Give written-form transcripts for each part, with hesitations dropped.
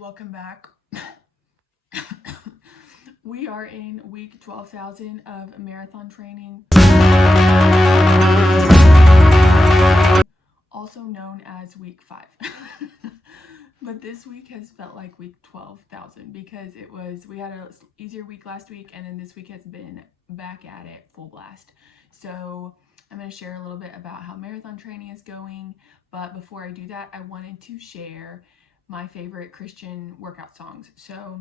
Welcome back. We are in week 12,000 of marathon training, also known as week 5. But this week has felt like week 12,000 because we had an easier week last week, and then this week has been back at it full blast. So I'm going to share a little bit about how marathon training is going, but before I do that, I wanted to share my favorite Christian workout songs. So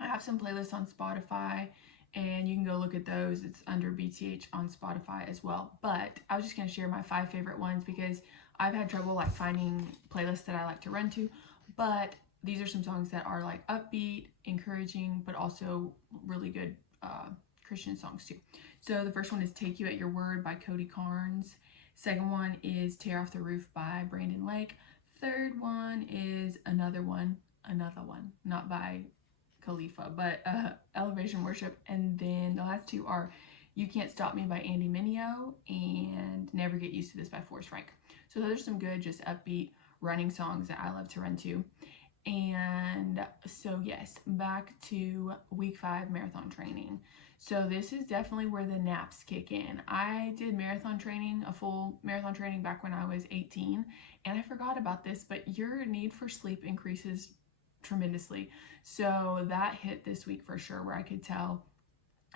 I have some playlists on Spotify, and you can go look at those. It's under BTH on Spotify as well. But I was just going to share my 5 favorite ones because I've had trouble like finding playlists that I like to run to. But these are some songs that are like upbeat, encouraging, but also really good Christian songs too. So the first one is Take You at Your Word by Cody Carnes. Second one is Tear Off the Roof by Brandon Lake. Third one is Another One, not by Khalifa, but Elevation Worship. And then the last 2 are You Can't Stop Me by Andy Mineo and Never Get Used to This by Forrest. So those are some good, just upbeat running songs that I love to run to. And so yes, back to week 5 marathon training. So this is definitely where the naps kick in. I did marathon training, a full marathon training back when I was 18, and I forgot about this, but your need for sleep increases tremendously. So that hit this week for sure, where I could tell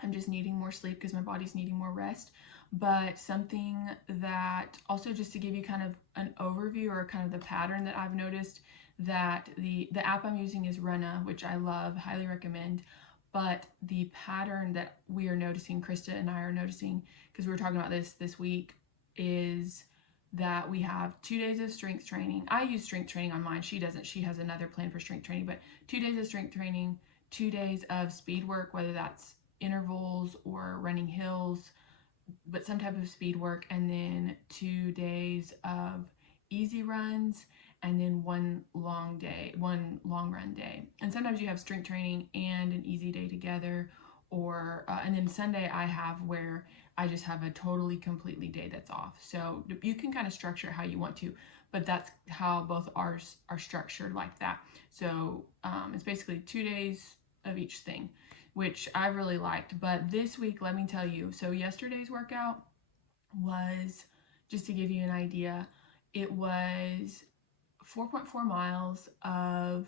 I'm just needing more sleep because my body's needing more rest. But something that also, just to give you kind of an overview or kind of the pattern that I've noticed, that the app I'm using is Runna, which I love, highly recommend. But the pattern that we are noticing, Krista and I are noticing, because we were talking about this week, is that we have 2 days of strength training. I use strength training on mine. She doesn't. She has another plan for strength training, but 2 days of strength training, 2 days of speed work, whether that's intervals or running hills, but some type of speed work, and then 2 days of easy runs, and then one long run day. And sometimes you have strength training and an easy day together, or and then Sunday I have where I just have a completely day that's off. So you can kind of structure it how you want to, but that's how both ours are structured, like that. So it's basically 2 days of each thing, which I really liked. But this week, let me tell you, so yesterday's workout was, just to give you an idea, it was 4.4 miles of,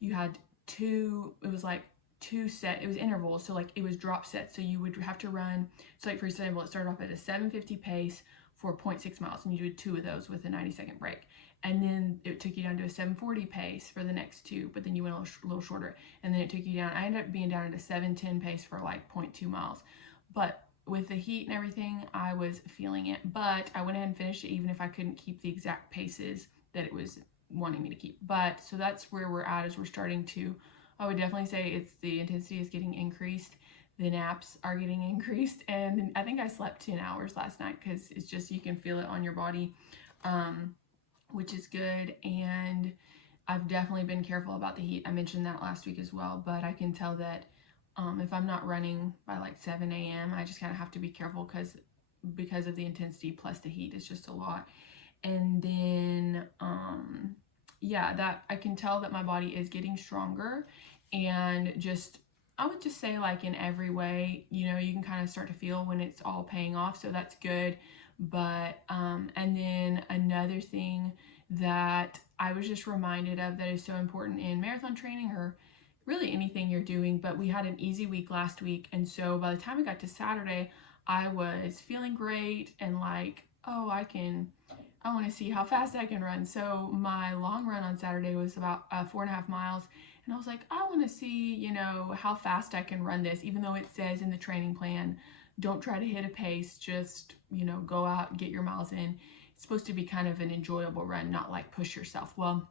you had it was like 2 set, it was intervals, so like it was drop sets, so you would have to run, so like for example, it started off at a 7:50 pace for 0.6 miles, and you did 2 of those with a 90-second break, and then it took you down to a 7:40 pace for the next 2, but then you went a little shorter, and then it took you down, I ended up being down at a 7:10 pace for like 0.2 miles, but with the heat and everything, I was feeling it, but I went ahead and finished it even if I couldn't keep the exact paces that it was wanting me to keep. But so that's where we're at, as we're starting to, I would definitely say the intensity is getting increased, the naps are getting increased, and I think I slept 10 hours last night because it's just, you can feel it on your body, which is good. And I've definitely been careful about the heat. I mentioned that last week as well, but I can tell that if I'm not running by like 7 a.m., I just kind of have to be careful because of the intensity plus the heat is just a lot. And then yeah, that I can tell that my body is getting stronger, and just, I would just say, like, in every way, you know, you can kind of start to feel when it's all paying off, so that's good. But and then another thing that I was just reminded of that is so important in marathon training, or really anything you're doing, but we had an easy week last week, and so by the time we got to Saturday, I was feeling great and like, oh, I want to see how fast I can run. So my long run on Saturday was about 4.5 miles. And I was like, I want to see, you know, how fast I can run this, even though it says in the training plan, don't try to hit a pace, just, you know, go out and get your miles in. It's supposed to be kind of an enjoyable run, not like push yourself. Well,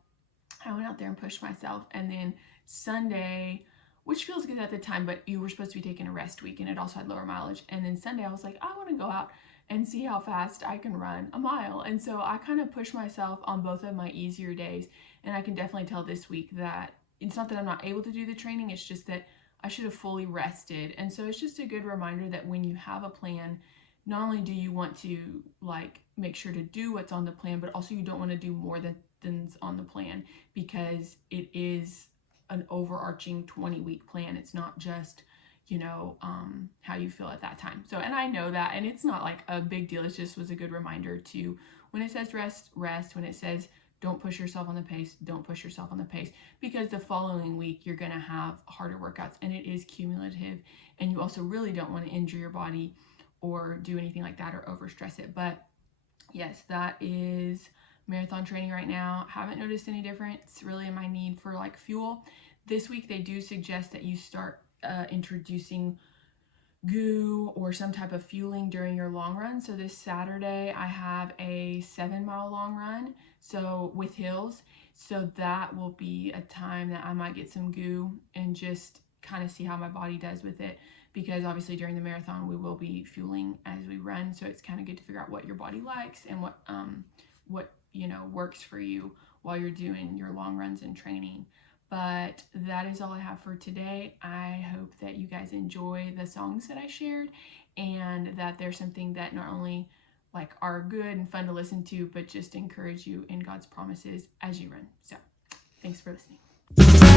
I went out there and pushed myself. And then Sunday, which feels good at the time, but you were supposed to be taking a rest week, and it also had lower mileage. And then Sunday I was like, I want to go out and see how fast I can run a mile. And so I kind of pushed myself on both of my easier days. And I can definitely tell this week that it's not that I'm not able to do the training, it's just that I should have fully rested. And so it's just a good reminder that when you have a plan, not only do you want to like make sure to do what's on the plan, but also you don't want to do more than's on the plan, because it is an overarching 20-week plan. It's not just, how you feel at that time. So, and I know that, and it's not like a big deal. It just was a good reminder to, when it says rest, rest. When it says don't push yourself on the pace, don't push yourself on the pace, because the following week you're going to have harder workouts, and it is cumulative, and you also really don't want to injure your body or do anything like that or overstress it. But yes, that is marathon training right now. Haven't noticed any difference really in my need for like fuel. This week they do suggest that you start introducing goo or some type of fueling during your long run. So this Saturday I have a 7-mile long run, so with hills. So that will be a time that I might get some goo and just kind of see how my body does with it, because obviously during the marathon we will be fueling as we run. So it's kind of good to figure out what your body likes and what works for you while you're doing your long runs and training. But that is all I have for today. I hope that you guys enjoy the songs that I shared, and that there's something that not only like are good and fun to listen to, but just encourage you in God's promises as you run. So thanks for listening.